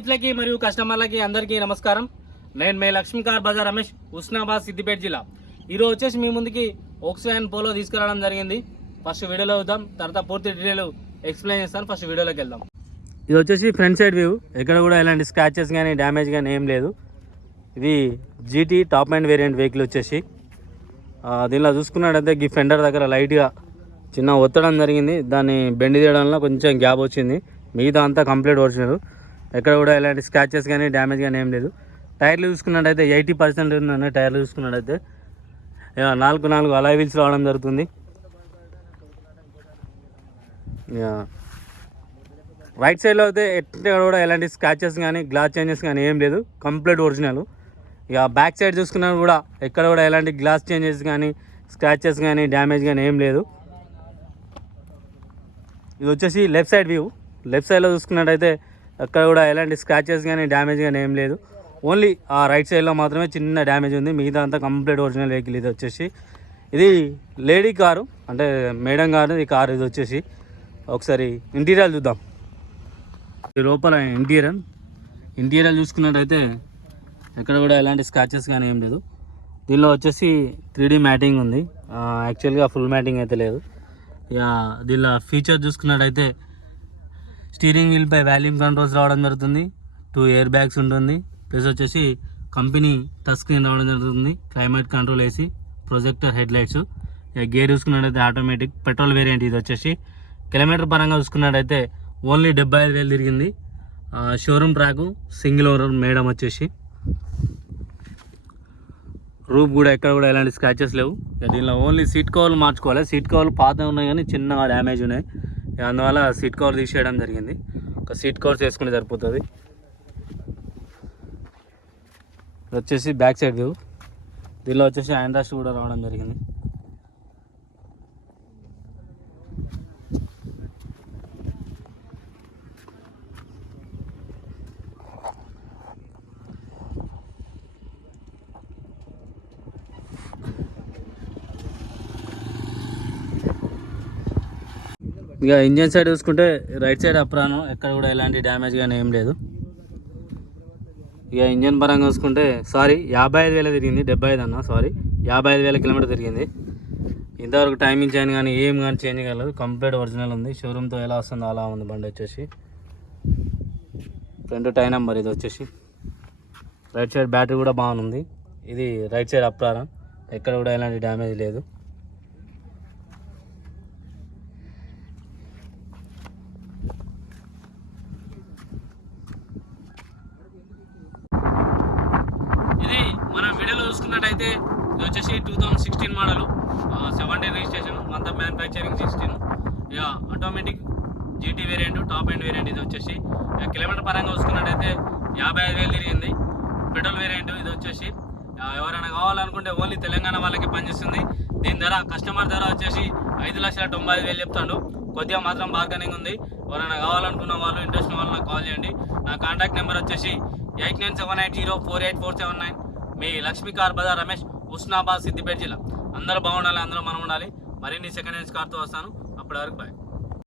రైతులకి మరియు కస్టమర్లకి అందరికీ నమస్కారం. నేను మే లక్ష్మీకార్ బజార్ రమేష్ ఉస్నాబాద్ సిద్దిపేట జిల్లా. ఈరోజు వచ్చేసి మీ ముందుకి ఓక్స్వాన్ పోలో తీసుకురావడం జరిగింది. ఫస్ట్ వీడియోలో చూద్దాం తర్వాత పూర్తి డీటెయిల్ ఎక్స్ప్లెయిన్ చేస్తాను. ఫస్ట్ వీడియోలోకి వెళ్దాం. ఇది వచ్చేసి ఫ్రంట్ సైడ్ వ్యూ. ఎక్కడ కూడా ఎలాంటి స్క్రాచెస్ కానీ డ్యామేజ్ కానీ ఏం లేదు. ఇది GT top end variant vehicle వచ్చేసి. దీనిలో చూసుకున్నట్టయితే ఈ ఫెండర్ దగ్గర లైట్గా చిన్న ఒత్తడం జరిగింది. దాన్ని బెండ్ తీయడంలో కొంచెం గ్యాప్ వచ్చింది. మిగతా అంతా కంప్లీట్ ఒరిజినల్ ఎక్కడ కూడా ఎలాంటి స్క్రాచెస్ కానీ డ్యామేజ్ కానీ ఏం లేదు. టైర్లు చూసుకున్నట్టయితే ఎయిటీ పర్సెంట్ ఉన్నాయి టైర్లు చూసుకున్నట్టయితే. ఇక నాలుగు నాలుగు అలా వీల్స్ రావడం జరుగుతుంది. ఇక రైట్ సైడ్లో అయితే ఎక్కడ కూడా ఎలాంటి స్క్రాచెస్ కానీ గ్లాస్ చేంజెస్ కానీ ఏం లేదు. కంప్లీట్ ఒరిజినల్ ఇక బ్యాక్ సైడ్ చూసుకున్నా కూడా ఎక్కడ కూడా ఎలాంటి గ్లాస్ చేంజెస్ కానీ స్క్రాచెస్ కానీ డ్యామేజ్ కానీ ఏం లేదు. ఇది వచ్చేసి లెఫ్ట్ సైడ్ వ్యూ లెఫ్ట్ సైడ్లో చూసుకున్నట్టయితే ఎక్కడ కూడా ఎలాంటి స్క్రాచెస్ కానీ డ్యామేజ్ కానీ ఏం లేదు. ఓన్లీ ఆ రైట్ సైడ్లో మాత్రమే చిన్న డ్యామేజ్ ఉంది. మిగతా అంతా కంప్లీట్ ఒరిజినల్ వెహికల్ ఇది వచ్చేసి. ఇది లేడీ కారు అంటే మేడం కారు ఈ కారు ఇది వచ్చేసి. ఒకసారి ఇంటీరియర్ చూద్దాం. ఈ లోపల ఇంటీరియర్ ఇంటీరియర్ చూసుకున్నట్టయితే ఎక్కడ కూడా ఎలాంటి స్క్రాచెస్ కానీ ఏం లేదు. దీనిలో వచ్చేసి త్రీ మ్యాటింగ్ ఉంది. యాక్చువల్గా ఫుల్ మ్యాటింగ్ అయితే లేదు. ఇక దీనిలో ఫీచర్ చూసుకున్నట్టయితే స్టీరింగ్ వీల్పై వాల్యూమ్ కంట్రోల్స్ రావడం జరుగుతుంది. టూ ఎయిర్ బ్యాగ్స్ ఉంటుంది. ప్లస్ వచ్చేసి కంపెనీ టచ్ స్క్రీన్ రావడం జరుగుతుంది. క్లైమేట్ కంట్రోల్ వేసి ప్రొజెక్టర్ హెడ్ లైట్స్ గేర్ చూసుకున్నట్టయితే ఆటోమేటిక్ పెట్రోల్ వేరియంట్ ఇది వచ్చేసి. కిలోమీటర్ పరంగా చూసుకున్నట్టయితే ఓన్లీ డెబ్బై ఐదు వేలు తిరిగింది. Showroom track single owner madam వచ్చేసి. రూప్ కూడా ఎక్కడ కూడా ఎలాంటి స్క్రాచెస్ లేవు. దీనిలో ఓన్లీ సీట్ కవర్లు మార్చుకోవాలి. సీట్ కవర్లు పాత ఉన్నాయి కానీ చిన్నగా డ్యామేజ్ ఉన్నాయి. అందువల్ల సీట్ కవర్ తీసేయడం జరిగింది. ఒక సీట్ కవర్స్ వేసుకుంటే సరిపోతుంది. వచ్చేసి బ్యాక్ సైడ్ వ్యూ. దీనిలో వచ్చేసి ఆండ్రాస్ట్ కూడా రావడం జరిగింది. ఇక ఇంజన్ సైడ్ చూసుకుంటే రైట్ సైడ్ అప్రాను. ఎక్కడ కూడా ఎలాంటి డ్యామేజ్ కానీ ఏం లేదు. ఇక ఇంజన్ పరంగా చూసుకుంటే సారీ యాభై ఐదు వేల తిరిగింది డెబ్బై ఐదు అన్న సారీ యాభై ఐదు వేల కిలోమీటర్ తిరిగింది. ఇంతవరకు టైమింగ్ చేంజ్ కానీ ఏం కానీ చేంజ్ కాలేదు. కంప్లీట్ ఒరిజినల్ ఉంది. షోరూమ్తో ఎలా వస్తుందో అలా ఉంది బండి వచ్చేసి. ఫ్రంట్ టై నెంబర్ ఇది వచ్చేసి. రైట్ సైడ్ బ్యాటరీ కూడా బాగుంది. ఇది రైట్ సైడ్ అప్రారం ఎక్కడ కూడా ఎలాంటి డ్యామేజ్ లేదు ఇది మనం వీడియోలో చూసుకున్నట్టయితే ఇది వచ్చేసి two thousand sixteen model seven day registration month manufacturing sixteen ఇక automatic GT variant top end variant ఇది వచ్చేసి. ఇక కిలోమీటర్ పరంగా చూసుకున్నట్టయితే యాభై ఐదు వేలు తిరిగింది. పెట్రోల్ వేరియంట్ ఇది వచ్చేసి. ఎవరైనా కావాలనుకుంటే ఓన్లీ తెలంగాణ వాళ్ళకి పనిచేస్తుంది. దీని ధర కస్టమర్ ధర వచ్చేసి ఐదు లక్షల తొంభై ఐదు వేలు చెప్తాడు. కొద్దిగా మాత్రం బార్గెనింగ్ ఉంది. ఎవరైనా కావాలనుకున్న వాళ్ళు ఇంట్రెస్ట్ వాళ్ళు నాకు కాల్ చేయండి. నా కాంటాక్ట్ నెంబర్ వచ్చేసి eight nine seven eight zero four eight four seven nine. మీ లక్ష్మీ కార్ బజార్ రమేష్ హుస్నాబాద్ సిద్దిపేట జిల్లా. అందరూ బాగుండాలి అందరూ మనం ఉండాలి. మరిన్ని సెకండ్ హ్యాండ్స్ కార్తో వస్తాను. అప్పటి వరకు బాయ్